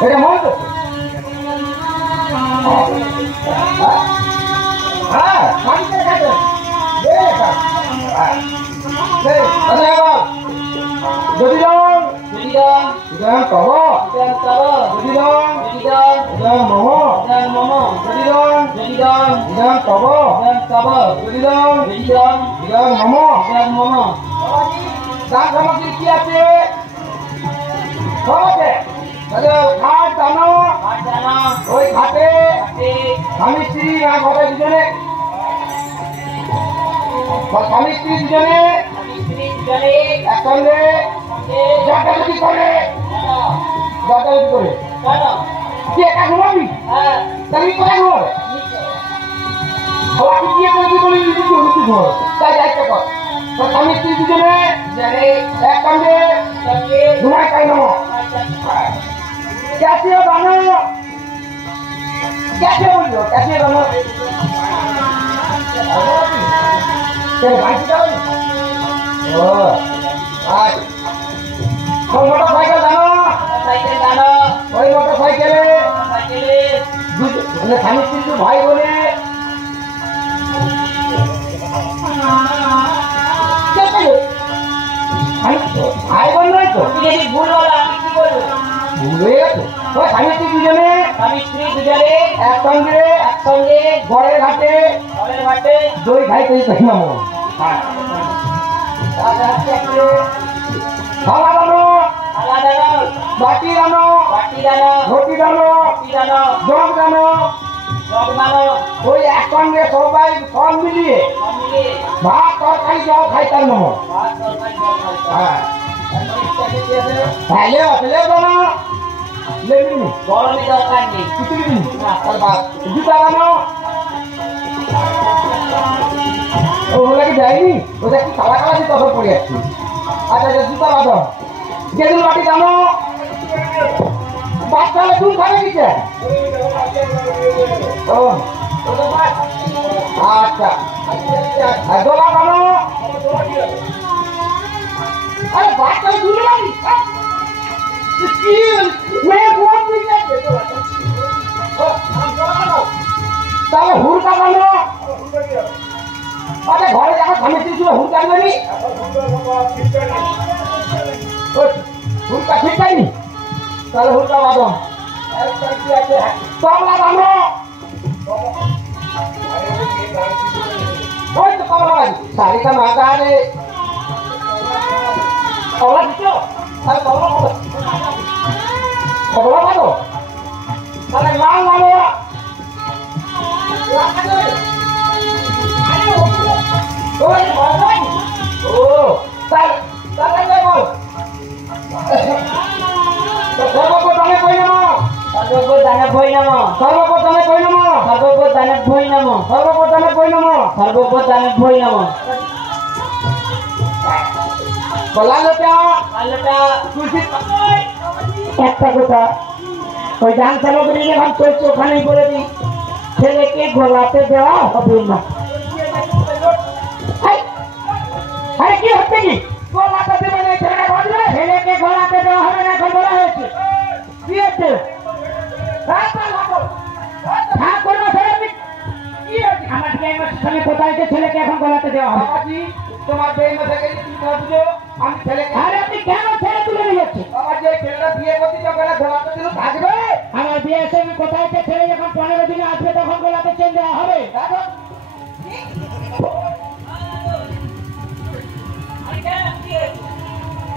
এটা মনে তো হ্যাঁ মাটিতে খাইতে যদি কব যদি মোমো যদি কব যদি মোমো দাম সামগ্রী কি আছে খাট জানো ওই খাটে স্বামী স্ত্রী না ঘরে দুজনে স্বামী স্ত্রী দুজনে একসঙ্গে জাগাজাগি করে কি একা ঘুমাবি তাহলে কোথায় ঘুমাবে আমি বিয়ে করে দিই বলে ঘুমাবে তাই দায়িত্ব কর স্বামী স্ত্রী দুজনে একসঙ্গে ঘুমায় তাই নম कैसे बनो कैसे बोलो कैसे बनो तेरे भाई जाओ ओ आज कोई मोटरसाइकिल जानो कोई मोटरसाइकिल মানে স্বামী স্ত্রী ভাই বলে ভাই বোন নয় তো ভুল বলো আমি কি বলবো ভুলে গেছে স্বামী স্ত্রী দুজনে একসঙ্গে ঘরের ঘাটে দই খাই তুই কই না থালা দানো বাটি দানো রুটি দানো জগ দানো ওই একসঙ্গে সবাই সব মিলিয়ে ভাত তরকারি জল খাইতাম না হ্যাঁ তাহলে আসলে দানো লেবিনি গরমে দরকার নেই কিছু কিছু না তার বাদ জুতা বানো ওগুলো কি যায়নি ওটা কি কালা কালা জুতা সব পড়ে যাচ্ছে আচ্ছা জুতা বাঁধো গেদুল বাটি জানো বাচ্চালে দুধ খাবে কিছে ও আচ্ছা আর দোলা বানো আরে বাচ্চালে দুধ লাগি তাহলে হুড়কা বানো আচ্ছা ঘরে যখন স্বামী স্ত্রী ছিল হুড়কা আনবেনি হুড়কা ঠিক পাইনি তাহলে হুড়কা বাঁধো কমলা বানো ওই তো কমলা বাড়ি শাড়িটা মাথা আরে কমলা দিচ্ছ তাহলে কমলা কমলা বাঁধো তাহলে লাল বানো ও তাহলে বল সর্বপ্রথমে কই নাম সর্বপ্রথমে কই নাম সর্বপ্রথমে কই নাম সর্বপ্রথমে কই নাম সর্বপ্রথমে কই নাম সর্বপ্রথমে কই নাম কলালটা তুলসী একটা কথা ওই দান সামগ্রী যখন চলছে ওখানেই বলে দিই ছেলেকে গোলাতে দেওয়া হবে না আরে কি হচ্ছে কি গোলাতে দেবে না ছেলেটা বাঁধবে ছেলেকে গোলাতে দেওয়া হবে না এখন বলা হয়েছে কি হচ্ছে আমার সঙ্গে কোথায় ছেলেকে এখন গোলাতে দেওয়া হবে তোমার আমি ছেলেকে আরে আপনি কেন ছেলে তুলে নিয়ে যাচ্ছি আমার যে ছেলেটা বিয়ে করতে যখন গোলাতে দিল থাকবে আমার বিয়ে এসে কোথায় ছেলে যখন 15 দিনে আসবে তখন গোলাতে চেন দেওয়া হবে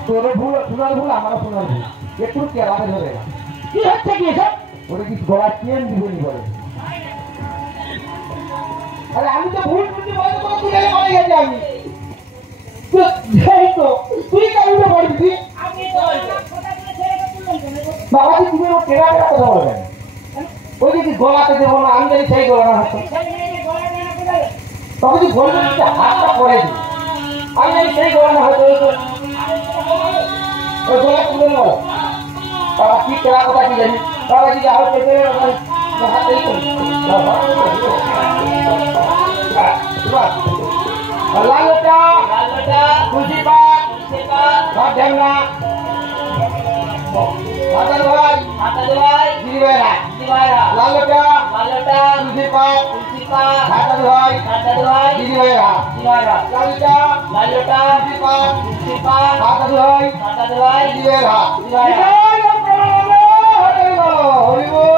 তোর ভুল শোনার ভুল আমারও শোনার ভুল একটু কেলাতে ধরে কি হচ্ছে কি সব ওটা কি গলা চেন দিবনি বলে আরে আমি তো ভুল বুঝতে বলতে কোনো তুলে বলে গেছি আমি তুই কারণে বলবি আমি তো বাবা তুমি ও কেনা কথা বলবেন ওই যে গলাতে দেবো না আমি জানি সেই গলা না হচ্ছে তবে যদি বলবেন হাতটা পরে দিই আমি জানি সেই গলা না হয়তো ওই গলা তুলে নেব বাবা কি কেনা কথা কি জানি বাবা যদি আরো পেতে হাতেই করি লালটা তুলসী পাত আর ঢেমনা হাতার ভাই দিদিভাইরা লালটা তুলসী পাত হাতার ভাই দিদিভাইরা লালটা তুলসী পাত হাতার ভাই দিদিভাইরা হরি বল।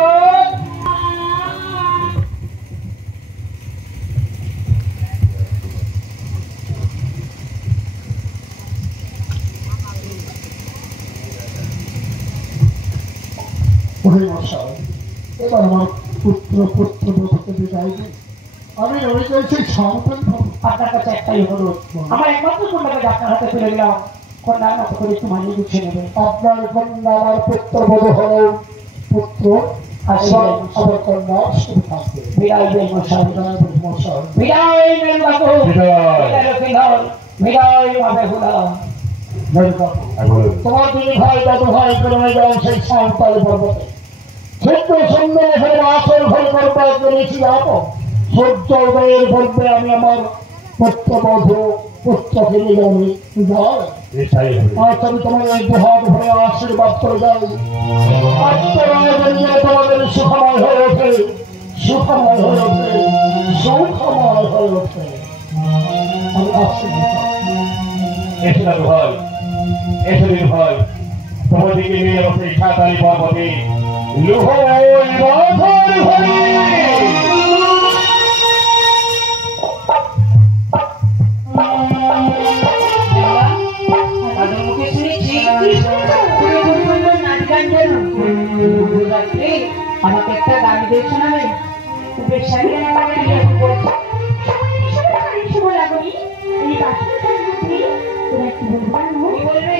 এবার আমার পুত্রবধূকে বিদায় দিই। আমি রয়ে গেছি সন্তান। আপনার কাছে একটাই অনুরোধ, আমার একমাত্র কন্যাকে আপনার হাতে ফেলে দিলাম, কন্যার মতো করে একটু মানিয়ে গুছিয়ে নেবেন। আপনার কন্যা আমার পুত্রবধূ হলেও পুত্র আমার কন্যা শুধু থাকবে। বিদায় দেন মশাই, মশাই বিদায় দেন বাবু, বিদায় লক্ষ্মীধর, বিদায় বাবে হুলা। তোমার দিদি ভাই দাদু ভাই করে যাও সেই সাঁওতাল পর্বতে। সত্য সুন্দর ঘরে আসল ঘর করতে পেরেছি যাবো। সূর্য উদয়ের পূর্বে আমি আমার পুত্রবধূ পুত্রকে নিয়ে যাবি। আজ আমি তোমার এই দুহাত ভরে আশীর্বাদ করে যাই। তোমাদের সুখময় হয়ে ওঠে, সুখময় হয়ে ওঠে, সুখময় হয়ে ওঠে। আমি আশীর্বাদ এসে দাদু ভাই, এসে দিন ভাই, তোমাদেরকে নিয়ে যাবো সেই সাঁতারি পর্বতে। আমাকে একটা গাড়ি দিয়ে শোনাবে, বলবে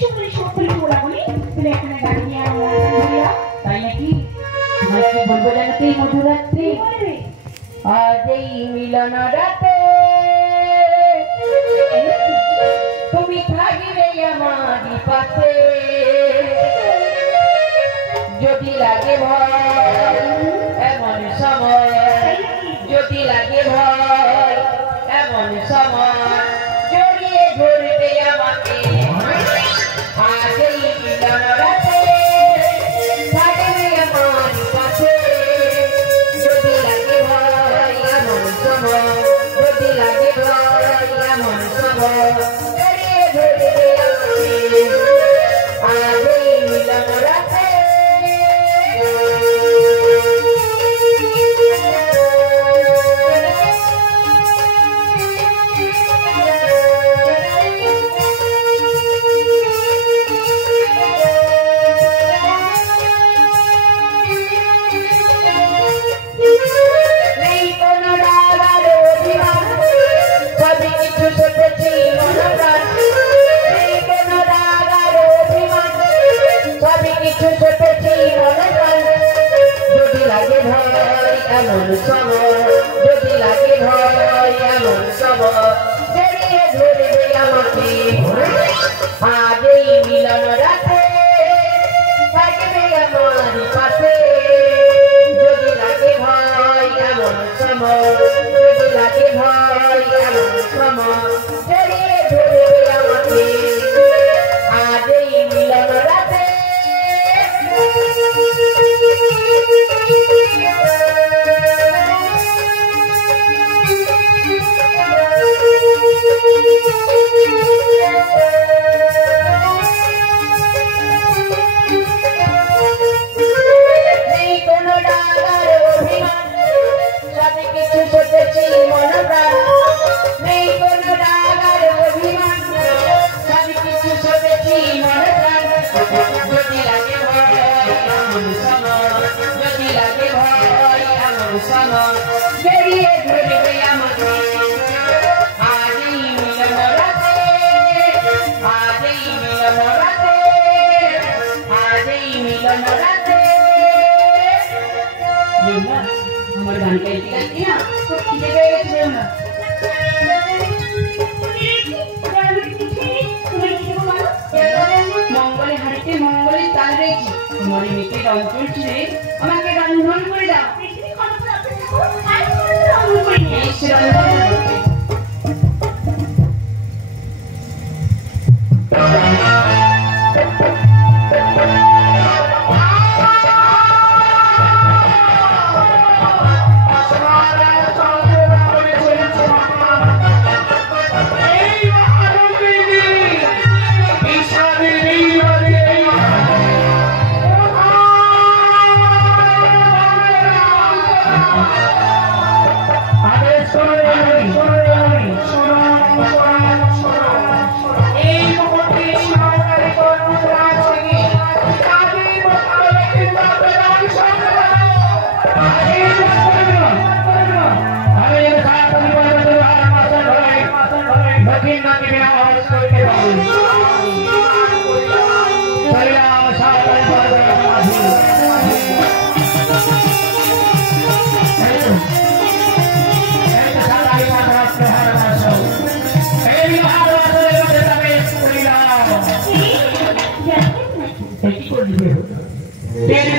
সুন্দরী সুন্দরী বলা বলি তুমি এখানে গাড়ি নিয়ে তাই নাকি আমি কি বলবো জানো তো এই মধুরাত্রি আজ এই মিলন রাতে তুমি থাকবে আমার পাশে যদি লাগে ভয় এমন সময় যদি লাগে ভয় এমন সময় জড়িয়ে ধরবে আমাকে আজ এই মিলন রাতে থাকবে আমার পাশে যদি লাগে ভয় এমন সময় যদি লাগে ভয় এমন সময় জড়িয়ে ধরবে আমাকে আজ এই মিলন রাতে যদি লাগে ভয় এমন সময় যদি লাগে ভয় এমন সময় জড়িয়ে ধরবে আমাকে আজ এই মিলন রাতে থাকবে আমার পাশে যদি লাগে ভয় এমন সময় যদি লাগে ভয় এমন সময় জড়িয়ে ধরবে আমাকে আজ এই মিলন রাতে জড়িয়ে ধরবে আমাকে আজ এই মিলন রাতে আজ এই মিলন রাতে আজ এই মিলন রাতে আমার গানটা এসে গেছি না তো খিদে পেয়ে গেছিল না মঙ্গলে হাঁটতে মঙ্গলে তাল রয়েছি তোমার মেয়েকে রং চলছে আমাকে রন্ধন করে দাও এই রন্ধন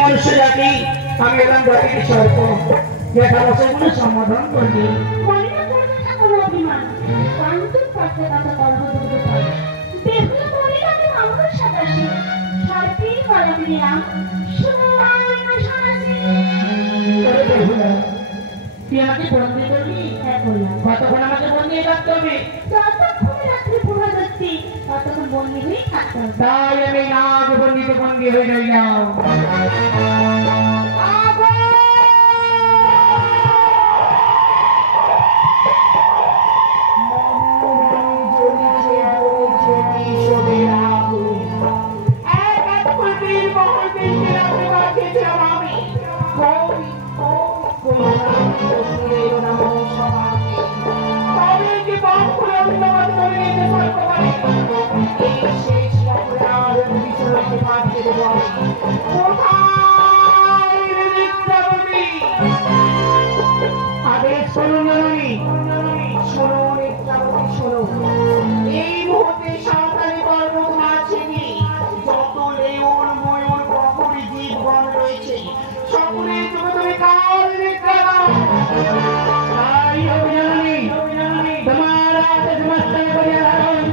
মনুষ্য জাতি আমি এলাম জাতির সর্প যে সমস্যাগুলো সমাধান করবে তুই আমাকে বন্দি করবি কতক্ষণ আমাকে বন্দি থাকতে হবে তাই আমি না বন্দি হয়ে যাই না আদেশ করুন জননী, শোনো নিত্যাবতী শোনো, এই মুহূর্তে সাঁওতালি পর্বত মাঝিনি যত লেউর ময়ূর বকরি জীবগণ রয়েছে সকলের চোখে তুমি কাল নিদ্রা দাও। তাই হোক জননী, তোমার আদেশ মস্তক করিয়া ধারণ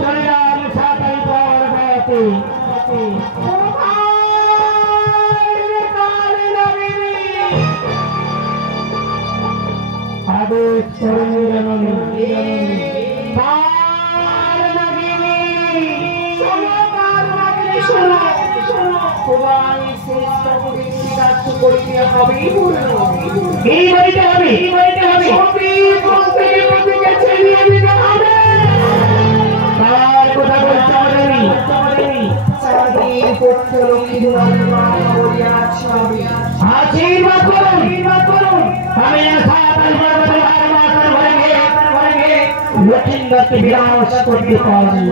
চলে যান সাঁওতালি পর্বতে। আদেশ করুন জননী, এই বাড়িতে হবে, এই বাড়িতে হবে, তার কথা বলতে হবে নি। আশীর্বাদ করুন, আমি লক্ষ্মীন্দরকে বিনাশ করতে পারি।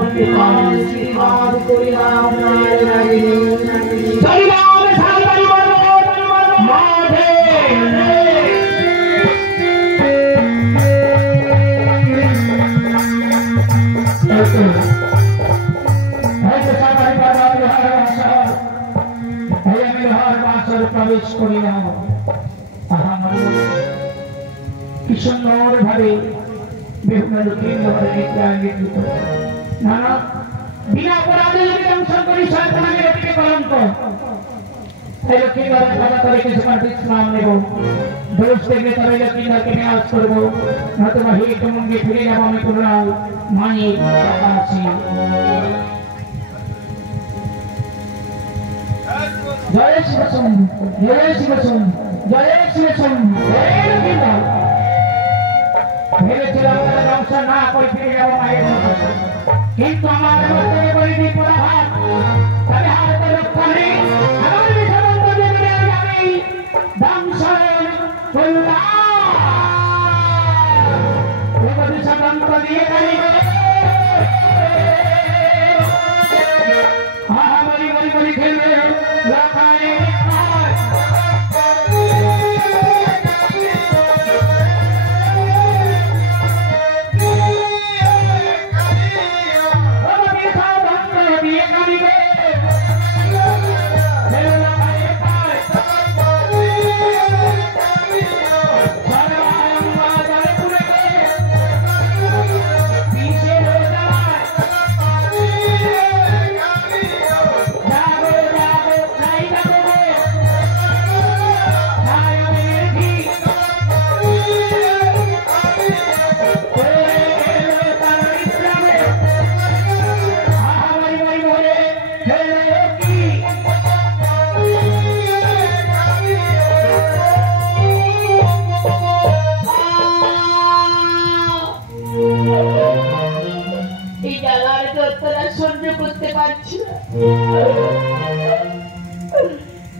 প্রবেশ করিলাম, কি সুন্দর ভাবে বিভিন্ন না বিনা অপরাধে যদি দংশন করি সন্তানের অতিকে কলঙ্ক। লক্ষ্মীন্দর কথা করে কিছুক্ষণ বিশ্রাম নেব, দোষ দেখলে তবে লক্ষ্মীন্দরকে বিনাশ করবো, নতুবা হে তুমঙ্গে ফিরে যাবো আমি পুনরায় মায়ের কাছে। জয় শিবশম্ভু, জয় শিবশম্ভু, জয় শিবশম্ভু, জয় লক্ষ্মীন্দর। ভেবেছিলাম তারা দংশন না করে ফিরে যাবো মায়ের কাছে, কিন্তু আমার মধ্যে বলিনি পুরাঘাত, তবে হাতে রক্ষা নেই। আমার বিষাদন্ত দেবে আমি দংশন করলাম, বিষাদন্ত দিয়ে কালিবে বলি বলি বলি খেলবে লখায়।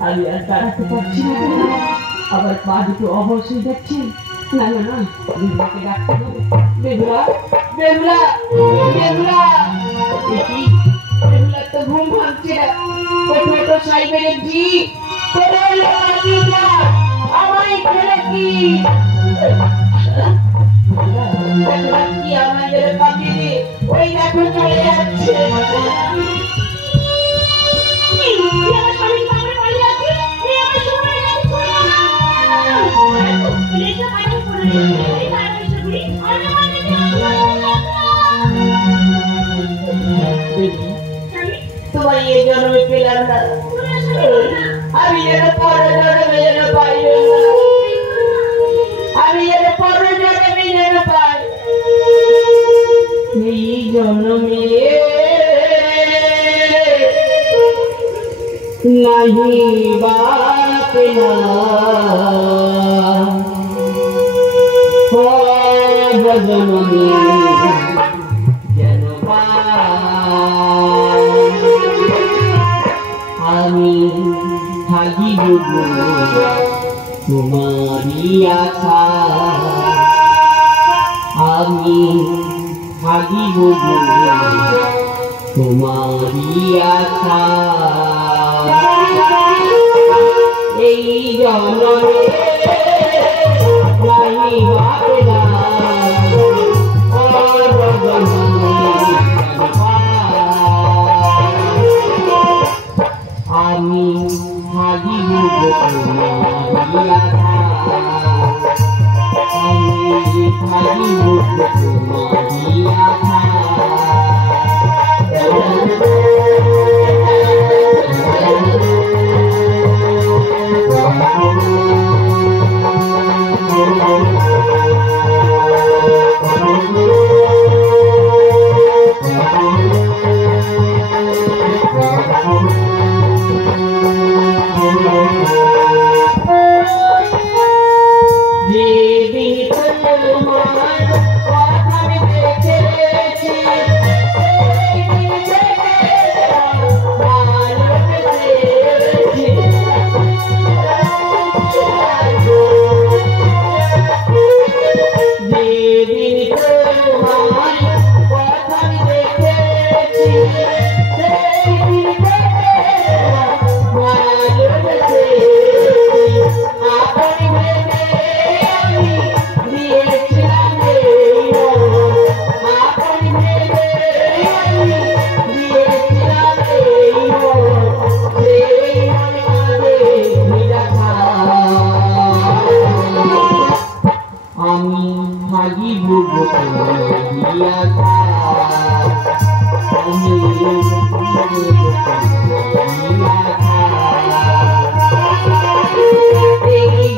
আমি আর দাঁড়াতে পারছি না, আবার পা দুটো অবশ্যই দেখছি। না না না, বেহুলাকে ডাকতে হবে। বেহুলা, বেহুলা, বেহুলা, বেহুলা তো ঘুম ভাঙছে না। কোথায় তো সাইবের জি, কোথায় লোকাজি না, আমায় খেলে কি কি আমাদের কাছে ওই দেখো চলে যাচ্ছে। তোমার এই জন্মে পেলাম না, আমি যেন পরের জন্মে যেন পাই, আমি যেন পরের জন্মে যেন পাই। এই জন্মে নাহি বাপ জন্মে যেন আমি থাকিব তোমারি আশা, আমি থাকিব তোমারি আশা। এই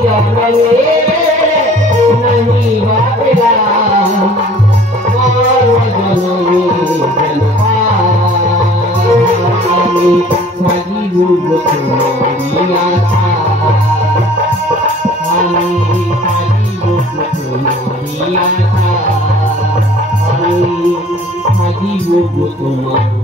জন্মে নাহি বাপেরা আমি হাজিব তোমারিয়া আমি হাজিব তোমারিয়া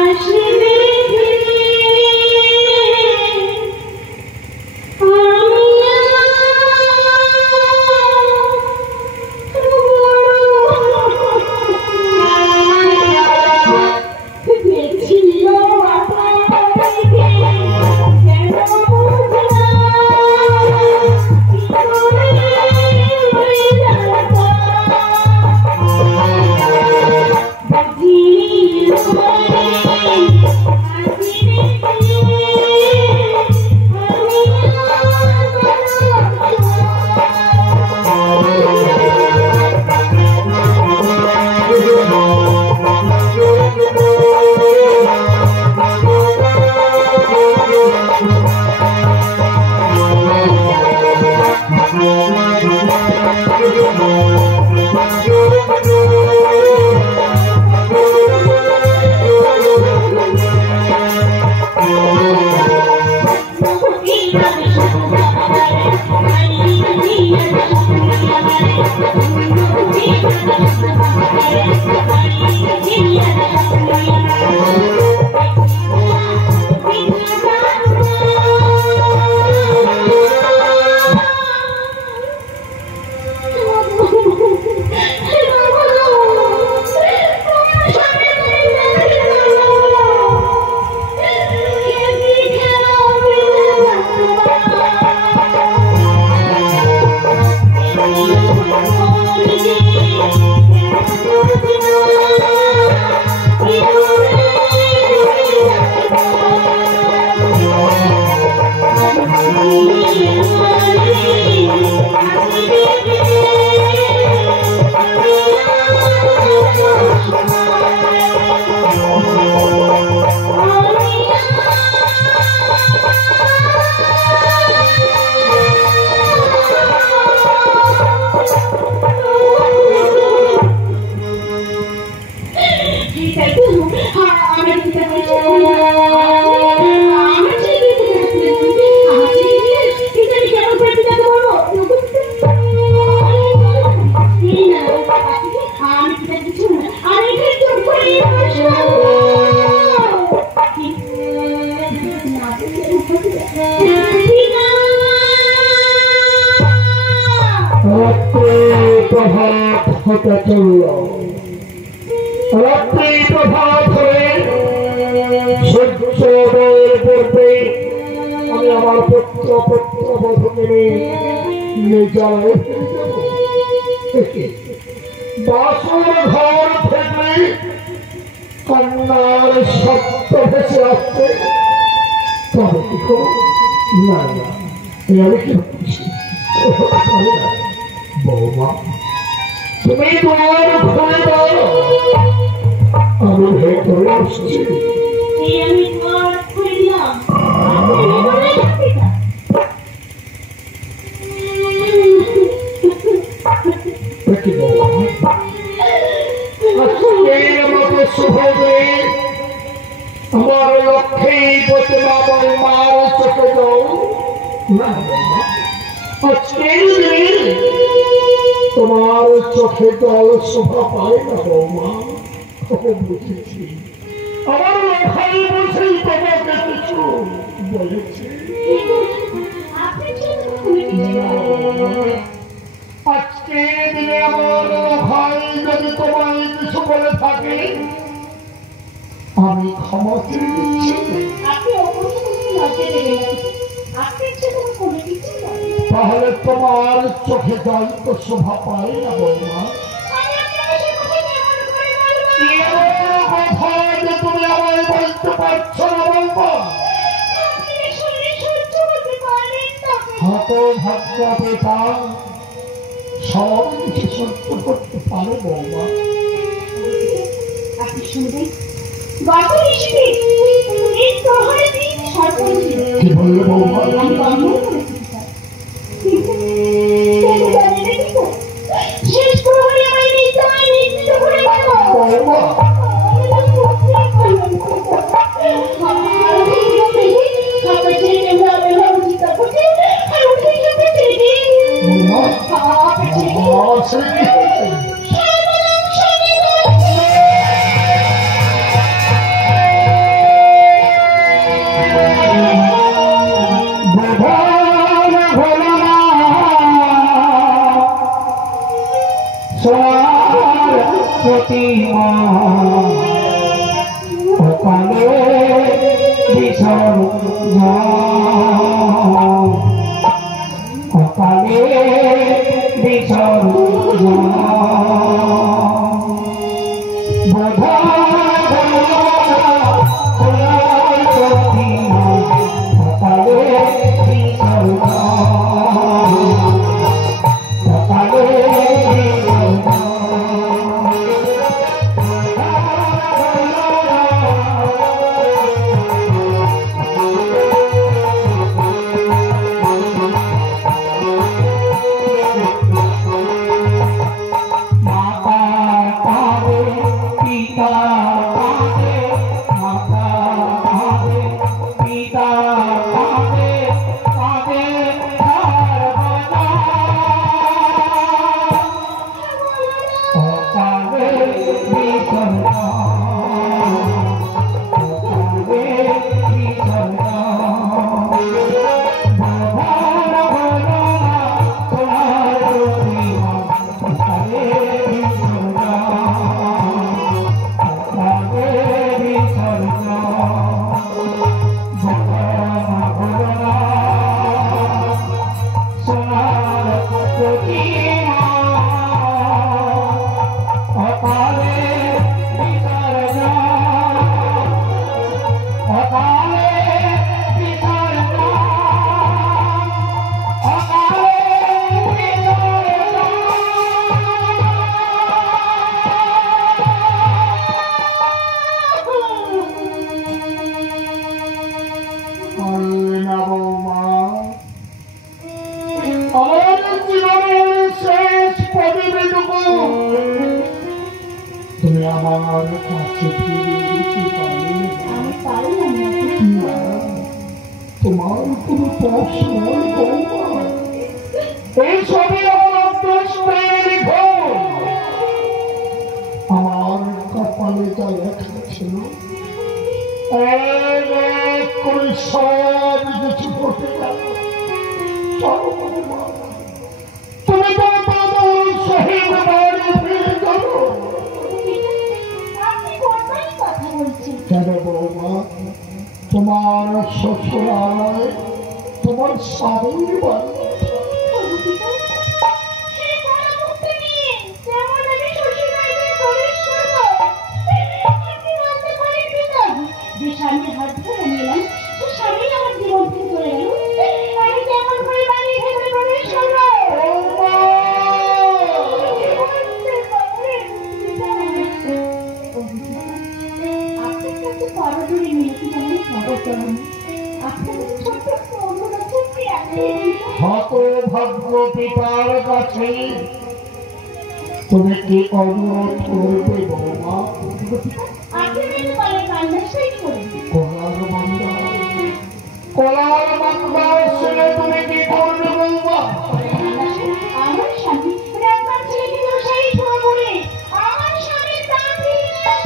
Ashley রাত্রি প্রভাত হয়ে সূর্যোদয়ের পূর্বে আমি আমার পুত্রবধূকে নিয়ে বাসর ঘর থেকে কন্যার শব্দ ভেসে আসছে। তবে কি না আমি কি বৌমা তুমি তোমার ঘরে দাও, আমি ভেতরে আসছি। আমার লক্ষ্মী প্রতিমা মার চোখে দাও। আজকের দিন তোমার চোখে জল শোভা পায় না বৌমা। বুঝেছি আমার লক্ষ্মী বসেই তোমাকে কিছু বলেছি। আজকে দিনে আমার ভাই যদি তোমায় কিছু বলে থাকে আমি ক্ষমা চেয়ে দিচ্ছি। তাহলে তোমার চোখে জল তো শোভা পায় না বৌমা। কথা যে তুমি আমায় বলতে পারছো না বৌমা। হতভাগ্য বেটা সব কিছু সহ্য করতে পারে বৌমা। আপনি শুনবেন কি বললে বৌমা? শেষ প্রহরে আমায় নিত্য করে বৌমা আমার কাছে ফিরে দিতে পারলে আমি পারলাম না। তোমার কোনো প্রশ্ন বৌমা? এই সবই আমার প্রশ্নের ঘর। আমার কপালে যা লেখা ছিল করে সব কিছু ঘটে গেল। তুমি তো শহীদ বাড়ি ফিরে যাবো। আপনি কোথায় কথা বলছেন? কেন বৌমা? তোমার শ্বশুরালয় তোমার স্বামীর বাড়ি। সেই পরামর্শ নিয়ে যেমন আমি শ্বশুরবাড়িতে প্রবেশ করবো, আপনি বলতে পারেন পিতাজি যে স্বামীর হাত ধরে নিলাম, সে স্বামী আমার জীবন থেকে চলে গেল। আমি কেমন করে বাড়ির ভেতরে প্রবেশ করবো? আপনার কাছে পরদূরে মিলতে আমি খবর চান। আপনার ছোট্ট অনুরোধ করতে আছে। হতভাগ্য পিতার কাছে তুমি কি অনুরোধ করবে বৌমা? আপনি যদি বলেন কান্দাসাই করেন। কলার বান্দা, কলার বান্দা ছেলে তুমি কি করবে বৌমা? আমার স্বামী আপনার ছেলেকে দোষাই বলে আমার স্বামীর প্রাণ বিশ্বাস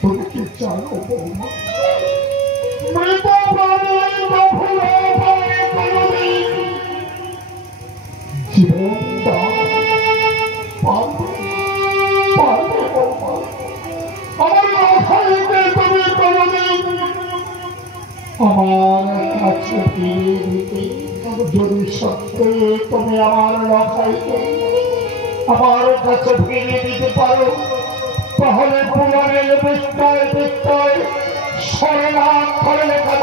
তুমি কি জানো বৌমা? জীবন দাও পারবে পারবে বৌমা। আমার মাথায় তুমি কোনদিন আমার কাছে ফিরে দিতে, যদি সত্যি তুমি আমার লখাইকে আমার কাছে ফিরে দিতে পারো, তাহলে পুরাণের বিস্তায় বিস্তায় স্বর্ণাক্ষরে লেখা